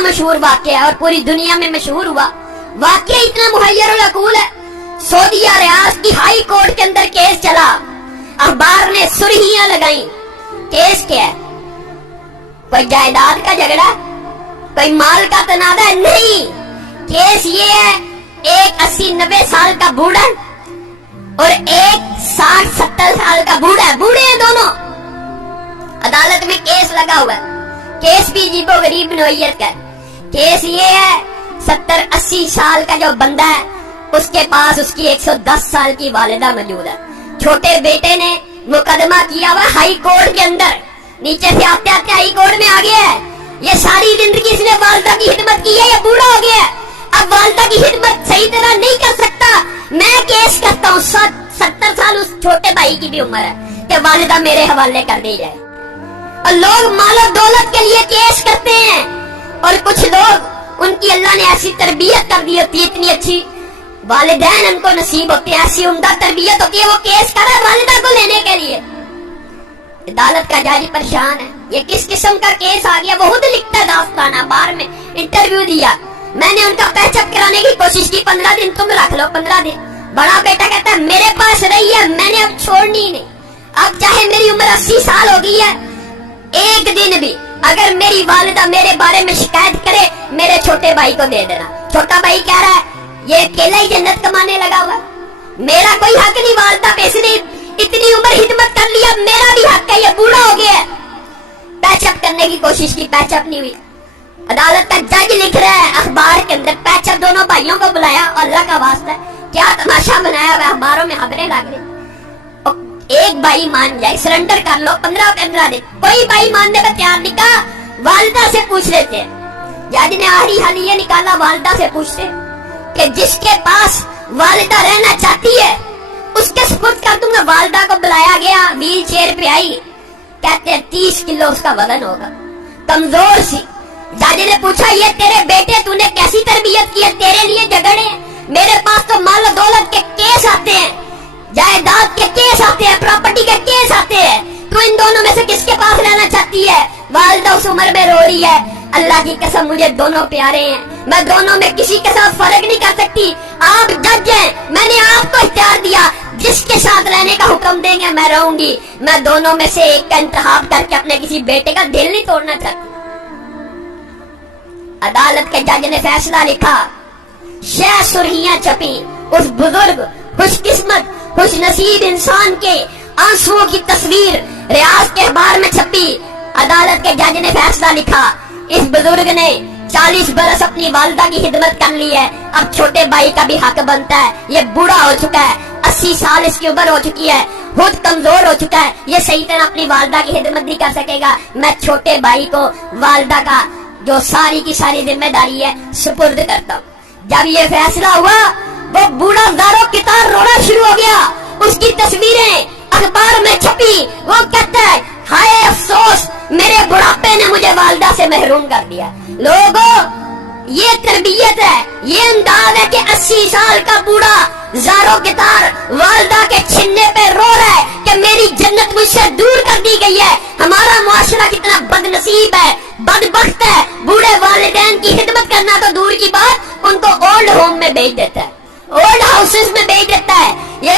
मशहूर वाक़या है और पूरी दुनिया में मशहूर हुआ। वाक़या इतना मुहय्यरुल अकूल है। सऊदीया रियासत की हाई कोर्ट के अंदर केस चला, अखबार ने सुर्खियां लगाई। केस क्या है? कोई जायदाद का झगड़ा, कोई माल का तनाजा है? नहीं, केस ये है, एक 80-90 साल का बूढ़ा और एक 60-70 साल का बूढ़ा है, बूढ़े हैं दोनों। अदालत में केस लगा हुआ है। केस भी अजीबो गरीब नोयत का। केस ये है, 70-80 साल का जो बंदा है उसके पास उसकी 110 साल की वालिदा मौजूद है। छोटे बेटे ने मुकदमा किया हुआ हाई कोर्ट के अंदर, नीचे से आते आते हाई कोर्ट में आ गया है। ये सारी जिंदगी इसने वालिदा की खिदमत की है, ये बूढ़ा हो गया है, अब वालिदा की खिदमत सही तरह नहीं कर सकता। मैं केस करता हूँ, 70 साल उस छोटे भाई की भी उम्र है कि वालिदा मेरे हवाले कर दी जाए। और लोग मालो दौलत के लिए केस करते हैं, और कुछ लोग उनकी अल्लाह ने ऐसी तरबियत कर दी होती है, इतनी अच्छी वालिदैन उनको नसीब होती है, ऐसी उम्दा तरबियत होती है, वो केस कर रहा है वालिदा को लेने के लिए। अदालत का जज परेशान है, ये किस किस्म का केस आ गया। वो खुद लिखता है दास्ताना, बार में इंटरव्यू दिया, मैंने उनका पैचअप कराने की कोशिश की, 15 दिन तुम रख लो, 15 दिन। बड़ा बेटा कहता है मेरे पास रही है, मैंने अब छोड़नी नहीं, अब चाहे मेरी उम्र 80 साल हो गई है, एक दिन भी अगर मेरी वालिदा मेरे बारे में शिकायत करे, मेरे छोटे भाई को दे देना। छोटा भाई कह रहा है ये अकेला ही जन्नत कमाने लगा हुआ, मेरा कोई हक नहीं वालिदा पे, इसने इतनी उम्र खिदमत कर लिया, मेरा भी हक है, ये बूढ़ा हो गया है। पैचअप करने की कोशिश की, पैचअप नहीं हुई। अदालत का जज लिख रहा है अखबार के अंदर, पैचअप दोनों भाइयों को बुलाया, अल्लाह का वास्ता क्या तमाशा बनाया हुआ, अखबारों में खबरें लग रही। एक भाई मान जाए, सरेंडर कर लो, 15 दिन। कोई भाई मानने का तैयार नहीं, कहा वालिदा से पूछ लेते हैं। जज ने आखिरी हल ये निकाला, वालिदा से पूछते कि जिसके पास वालिदा रहना चाहती है उसके सुपुर्द कर दूंगा। वालिदा को बुलाया गया, व्हील चेयर पे आई, कहते हैं 30 किलो उसका वजन होगा, कमजोर सी। जज ने पूछा ये तेरे बेटे तूने कैसी तरबियत की है, तेरे लिए झगड़े, मेरे पास तो माल दौलत के केस आते हैं, जायदाद के केस आते हैं, प्रॉपर्टी के केस आते हैं, तू इन दोनों में से किसके पास रहना चाहती है? वालिदा उस उम्र में रो रही है, अल्लाह की कसम मुझे दोनों प्यारे हैं, मैं दोनों में किसी के साथ फर्क नहीं कर सकती। आप जज हैं, मैंने आपको इख्तियार दिया, जिसके साथ रहने का हुक्म देंगे मैं रहूंगी, मैं दोनों में से एक का इंतखाब करके अपने किसी बेटे का दिल नहीं तोड़ना चाहती। अदालत के जज ने फैसला लिखा, शह सुर्खियां छपी, उस बुजुर्ग खुशकिस्मत खुश नसीब इंसान के आंसुओं की तस्वीर रियासत के अखबार में छपी। अदालत के जज ने फैसला लिखा, इस बुजुर्ग ने 40 बरस अपनी वालिदा की खिदमत कर ली है, अब छोटे भाई का भी हक बनता है। ये बूढ़ा हो चुका है, 80 साल इसकी उम्र हो चुकी है, खुद कमजोर हो चुका है, ये सही तरह अपनी वालिदा की खिदमत नहीं कर सकेगा। मैं छोटे भाई को वालिदा का जो सारी की सारी जिम्मेदारी है सुपुर्द करता हूँ। जब ये फैसला हुआ, वो बूढ़ा ज़ारो कितार रोना शुरू हो गया, उसकी तस्वीरें अखबार में छपी। वो कहता है हाय अफसोस, मेरे बुढ़ापे ने मुझे वालिदा से महरूम कर दिया। लोगों, ये तरबियत है, ये अंदाज है कि 80 साल का बूढ़ा ज़ारो कितार वालिदा के छीनने पे रो रहा है कि मेरी जन्नत मुझसे दूर कर दी गई है। हमारा मुआशरा कितना बदनसीब है, बदबख्त है, बूढ़े वालिदैन की खिदमत करना तो दूर की बात, उनको ओल्ड होम में भेज देता है, ओल्ड हाउसेस में भेज देता है। ये